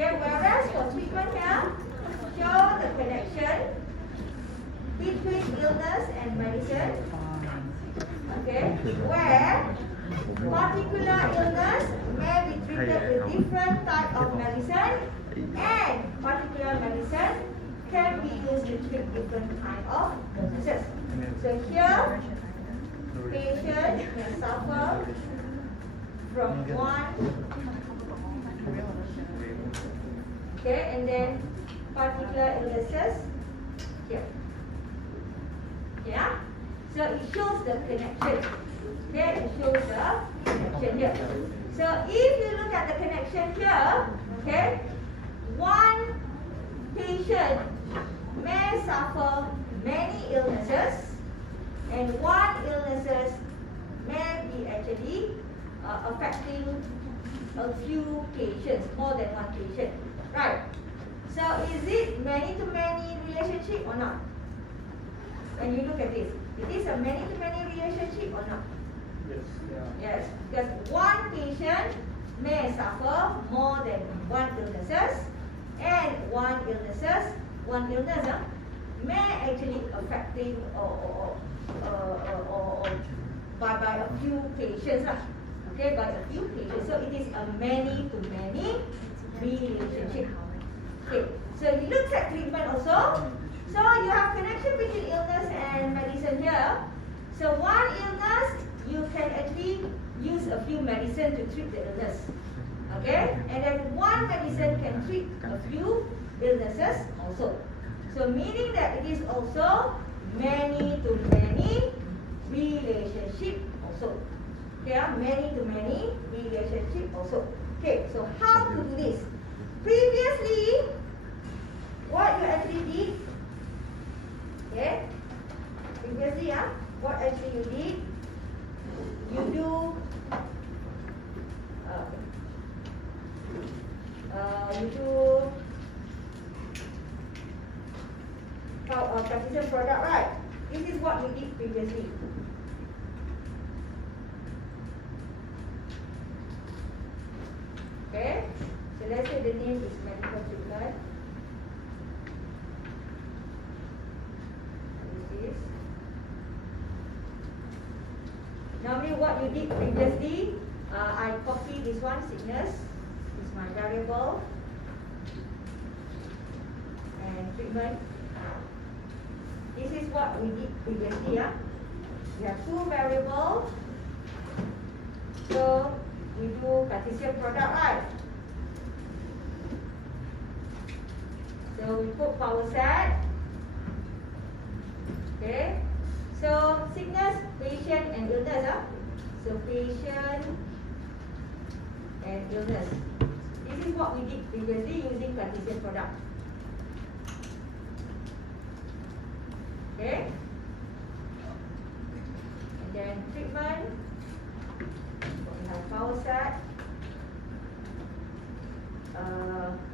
Okay, whereas for treatment here, show the connection between illness and medicine. Okay, where particular illness may be treated with different type of medicine, and particular medicine can be used to treat different kind of illnesses. So here, patient may suffer from one, okay, and then particular illnesses here. Yeah, so it shows the connection. Okay, it shows the connection here. So if you look at the connection here, okay, one patient may suffer many illnesses, and one illnesses may be actually affecting a few patients, more than one patient, right? So is it many-to-many relationship or not? When you look at this, it is a many-to-many relationship or not? Yes. Yeah. Yes, because one patient may suffer more than one illnesses, and one illness may actually affecting or by a few patients, okay, by a few patients. So it is a many-to-many relationship. Okay, so if you look at treatment also, so you have connection between illness and medicine here. So one illness, you can actually use a few medicine to treat the illness. Okay, and then one medicine can treat a few illnesses also. So meaning that it is also many-to-many relationship also. Okay, many-to-many relationship also. Okay, so how to do this? Previously, what you actually did, okay, previously, what actually you did, you do Cartesian product, right? This is what we did previously. Okay, so let's say the name is medical treatment. This is normally what you did previously. I copy this one, sickness is my variable, and treatment. This is what we did previously. We have two variables, so we do Cartesian product, right? So we put power set. Okay. So sickness, patient, and illness. So patient and illness. This is what we did previously using Cartesian product. Okay. And then treatment. We have power set,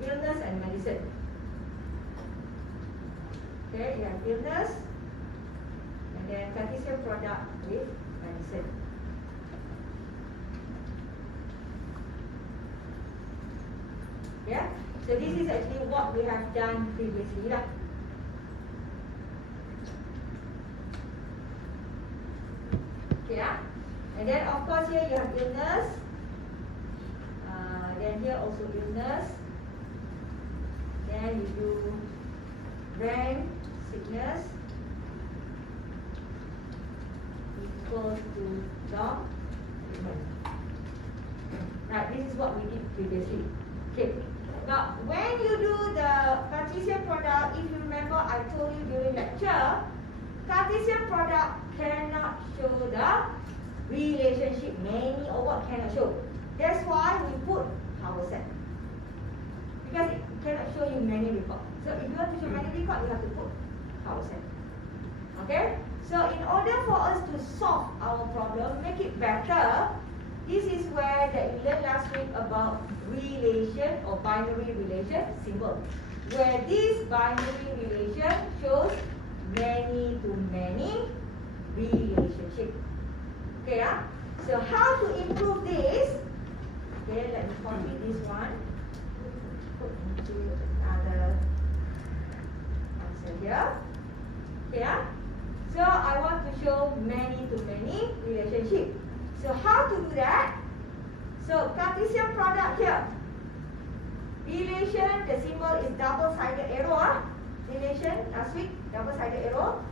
illness and medicine. Okay, you have illness, and then Cartesian product with medicine. Yeah, so this is actually what we have done previously. Yeah, and then of course here you have illness, then here also illness, then you do rank sickness equals to dog treatment. Right, this is what we did previously. Okay, now when you do the Cartesian product, if you remember I told you during lecture, Cartesian product cannot show the relationship, many or what cannot show. That's why we put power set, because it cannot show you many records. So if you want to show many records, you have to put power set. Okay? So in order for us to solve our problem, make it better, this is where that you learned last week about relation or binary relation symbol, where this binary relation shows many-to-many relationship. Okay, so how to improve this? Okay, let me copy this one. Put to another answer here. Okay, so I want to show many to many relationship. So how to do that? So Cartesian product here. Relation, the symbol is double-sided arrow. Relation, last week, double-sided arrow.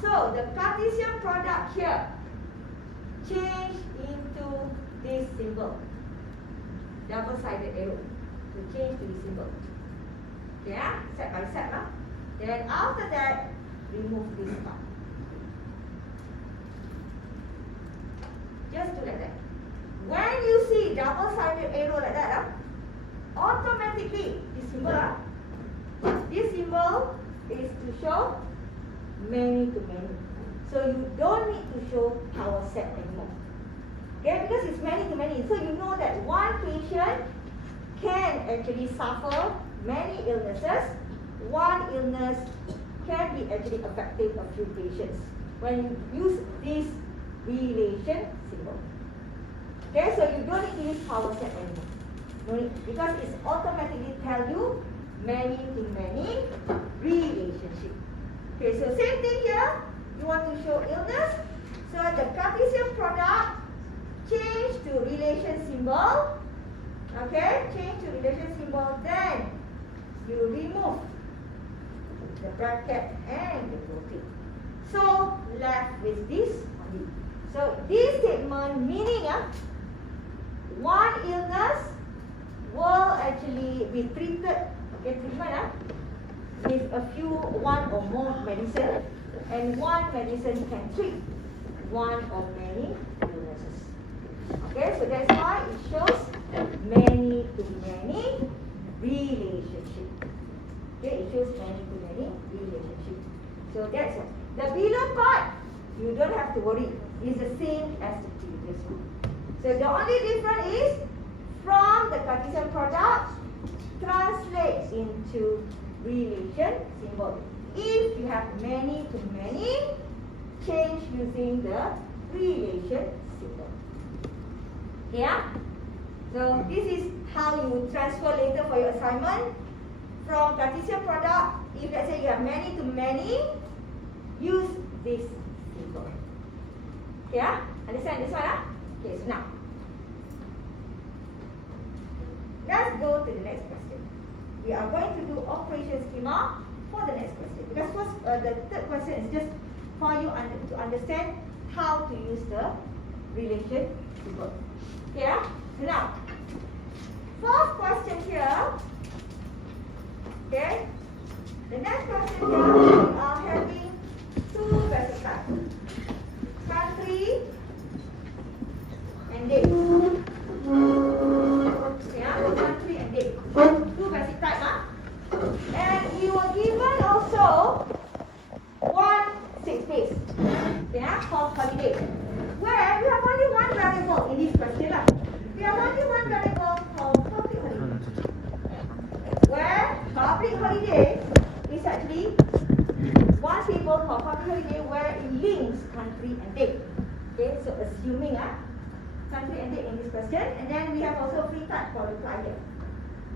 So the Cartesian product here change into this symbol. Double-sided arrow. To change to this symbol. Okay, step by step. Then after that, remove this part. Just do like that. When you see double-sided arrow like that, automatically this symbol is to show many to many. So you don't need to show power set anymore. Okay, because it's many to many. So you know that one patient can actually suffer many illnesses. One illness can be actually affecting a few patients when you use this relation symbol. Okay, so you don't need to use power set anymore. No need, because it's automatically tell you many to many relationship. Okay, so same thing here. You want to show illness. So the Cartesian product change to relation symbol. Okay, change to relation symbol. Then you remove the bracket and the quoting. So left with this only. So this statement meaning one illness will actually be treated, okay, treatment with one or more medicine, and one medicine can treat one or many illnesses. Okay, so that's why it shows many to many relationship. Okay, it shows many to many relationship. So that's it. The below part, you don't have to worry. It's the same as the previous one. So the only difference is from the Cartesian product translate into relation symbol. If you have many to many, change using the relation symbol. Yeah? So this is how you transfer later for your assignment from Cartesian product. If let's say you have many to many, use this symbol. Yeah? Understand this one? Okay, so now let's go to the next question. We are going to do operation schema for the next question. Because first, the third question is just for you to understand how to use the relation symbol. Yeah? So now, fourth question here. Okay? The next question here, we are having two basic types. Country and date. Yeah, country and date. Two basic types. And we were given also 6 days. Yeah, for holiday. Where we have only one variable in this question. We have only one variable for public holiday. Where public holiday is actually one table for public holiday where it links country and date. Okay, so assuming country and date in this question, and then we have also free type for reply here.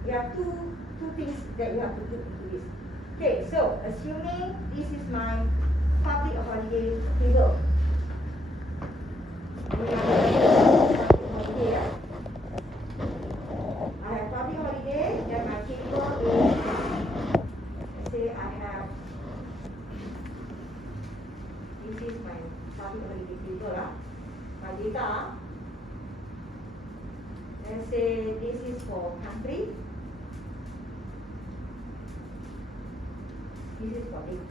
We have two things that you have to put into this. Okay, so assuming this is my public holiday table. I have public holiday, then my table is, let's say I have, this is my public holiday table, my data. Let's say this is for country, this is for date.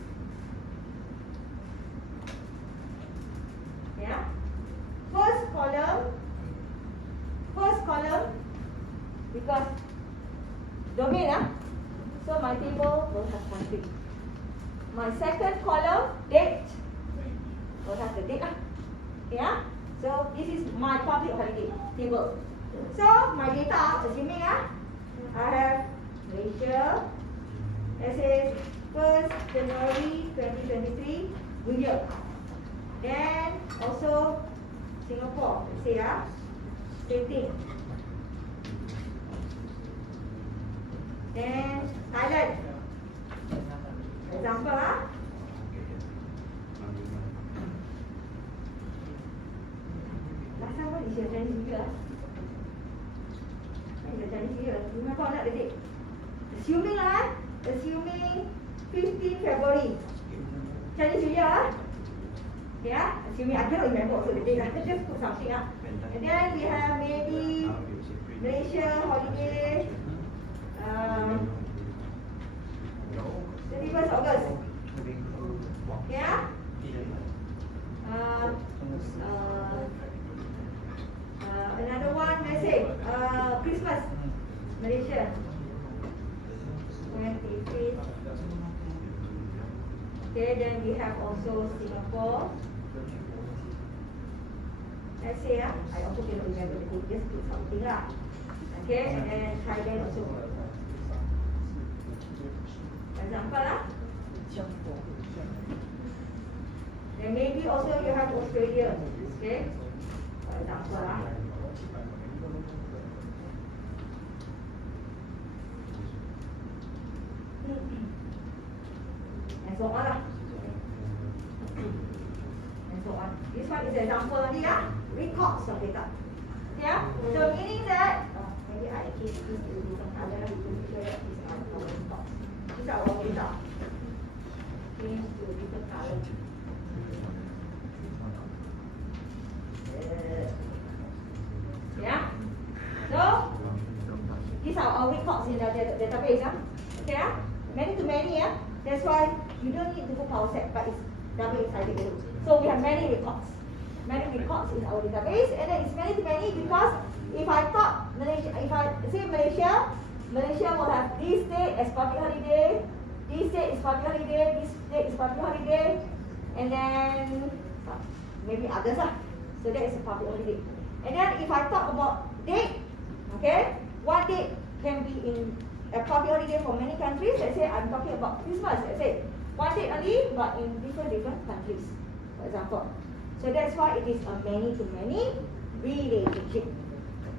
Yeah. First column, because domain, so my table will have country. My second column, date, will have the date. Yeah. So this is my public holiday table. So my data, assuming I have Malaysia, let's say 1st January 2023, New Year. Then also Singapore, let's say same thing. Then Malaysia, Chinese New Year. The Chinese New Year. Remember or not the date? Assuming 15 February. Chinese New Year. Yeah, assuming I cannot remember also the date. Just put something up. And then we have maybe Malaysia holiday. 31st August. Yeah. Another one, let's say Christmas, Malaysia. 25th. Okay, then we have also Singapore. Let's say, I also cannot remember the date, just put something lah. Okay, and then Thailand also. Example lah. Then maybe also you have Australia. Okay, for example lah. And so on lah. And so on. This one is an example only lah. Records of data. Yeah. So meaning that maybe I change this to different color to make sure that these are our records. These are our data. Change to different color. Yeah. So these are our records in the database. Okay. Many to many. That's why you don't need to put power set, but it's double-sided. So we have many records. Many records in our database, and then it's many to many because if I thought Malaysia, if I say Malaysia will have this date as public holiday, this date is public holiday, this date is public holiday, and then maybe others lah. So that is a public holiday. And then if I talk about date, okay, one date can be in a public holiday for many countries. Let's say I'm talking about Christmas. Let's say one date only, but in different countries, for example. So that's why it is a many-to-many relationship.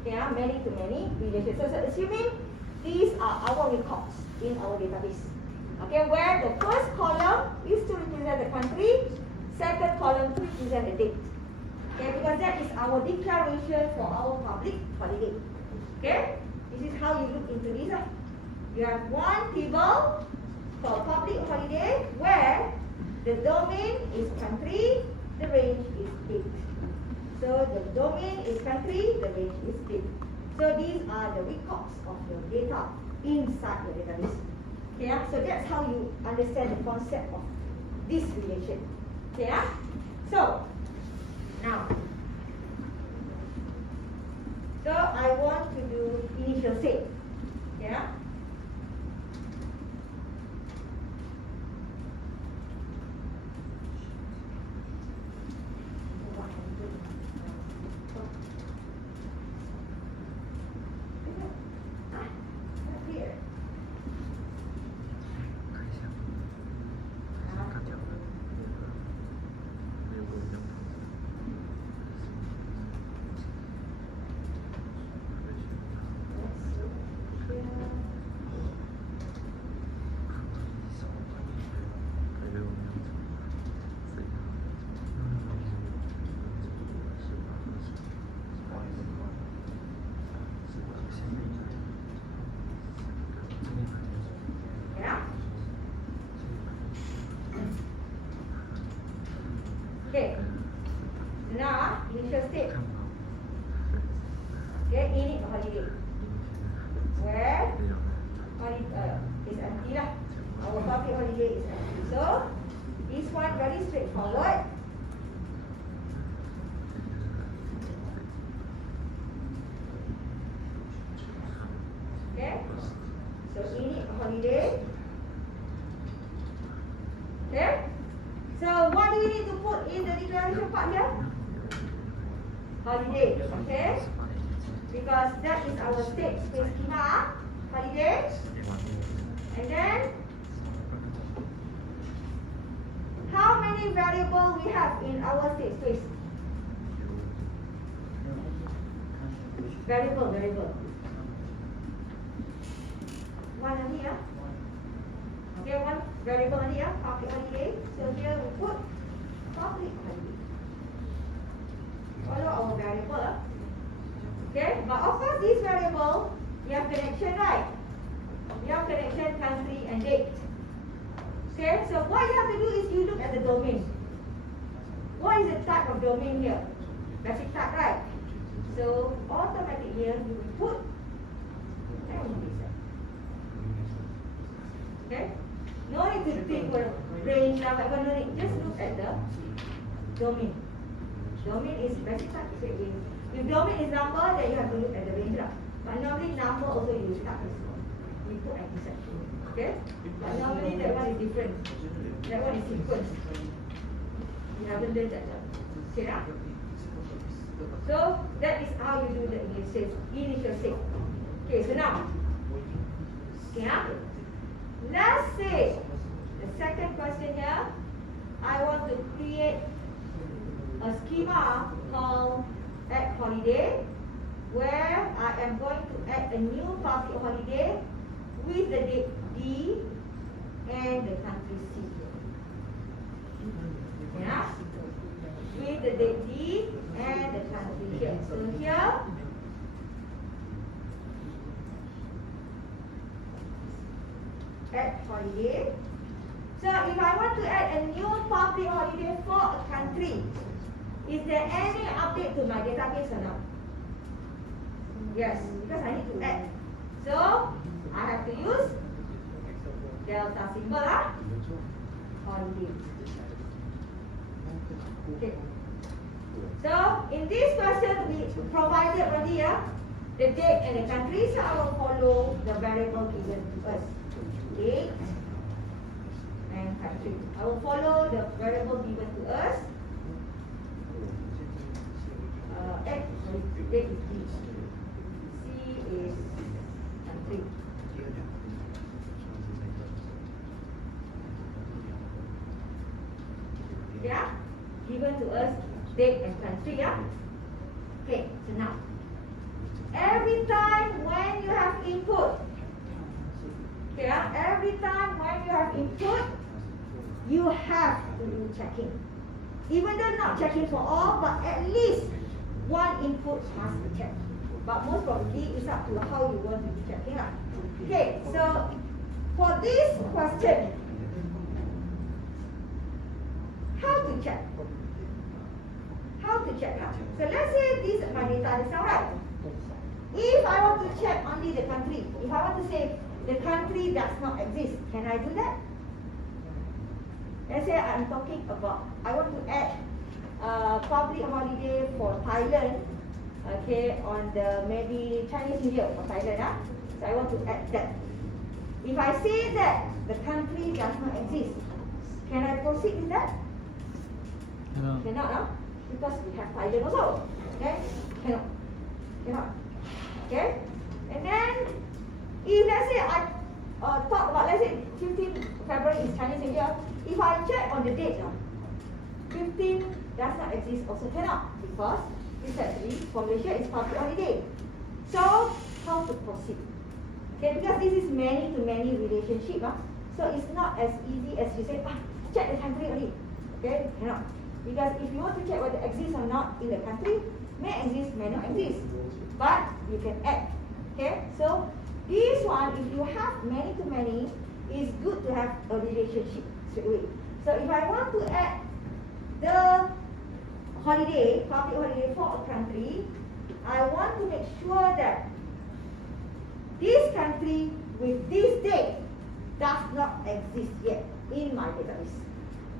Okay, many-to-many relationship. So assuming these are our records in our database. Okay, where the first column is to represent the country, second column to represent the date. Okay, because that is our declaration for our public holiday. Okay, this is how you look into this. You have one table for public holiday where the domain is country, the range is date. So the domain is country, the range is date. So these are the records of your data inside your database. Okay, so that's how you understand the concept of this relation. Okay, so now, so I want to do initial state. Yeah. Okay, now initial state. Okay, ini holiday. Where holiday is empty lah. Our public holiday is empty. So this one very straightforward. Okay, so ini holiday. Okay. So what do we need to put in the declaration part here? Holiday, okay? Because that is our state space schema, holiday. And then, how many variables we have in our state space? Variable. One only, yeah? Okay, one variable only, yeah? Public holiday. So here we put public holiday. Follow our variable. Okay, but of course this variable, you have connection, right? You have connection, country and date. Okay, so what you have to do is you look at the domain. What is the type of domain here? Basic type, right? So automatic here you will put okay? No need to think for range, whatever, no need. Just look at the domain. Domain is basic type, straight away. If domain is number, then you have to look at the range. But normally number also you start with you put an insert. Okay? But normally that one is different. That one is sequence. You haven't done that. Okay, now? So that is how you do the initial state. Okay, so now, okay, now, let's say the second question here. I want to create a schema called add holiday, where I am going to add a new public holiday with the date D and the country C. Yeah, with the date D and the country here. So here, add holiday. So if I want to add a new public holiday for a country, is there any update to my database or not? Yes, because I need to add. So I have to use delta symbol, holiday. Okay. So in this question we provided already the date and the country, so I will follow the variable given to us. Date and country. I will follow the variable given to us. X, date is D. C is country. Yeah? Given to us date and country, yeah? Okay, so now, every time when you have input, okay, every time when you have input, you have to do checking. Even though not checking for all, but at least one input must be checked. But most probably it's up to how you want to be checking. Okay, so for this question, how to check? How to check? So let's say this is my data is right. If I want to check only the country, if I want to say the country does not exist, can I do that? Let's say I'm talking about, I want to add public holiday for Thailand, okay, on the maybe Chinese New Year for Thailand. So I want to add that. If I say that the country does not exist, can I proceed with that? No. Cannot, no? Because we have Thailand also. Okay? Cannot. Okay? And then, if let's say I talk about, let's say 15 February is Chinese New Year, if I check on the date, 15 does not exist, also cannot, because it's actually for Malaysia is public holiday. So how to proceed? Okay, because this is many to many relationship, so it's not as easy as you say, check the country only. Okay, cannot. Because if you want to check whether it exists or not in the country, may exist, may not exist. But you can add. Okay, so this one, if you have many to many, it's good to have a relationship straight away. So if I want to add the holiday, public holiday for a country, I want to make sure that this country with this date does not exist yet in my database.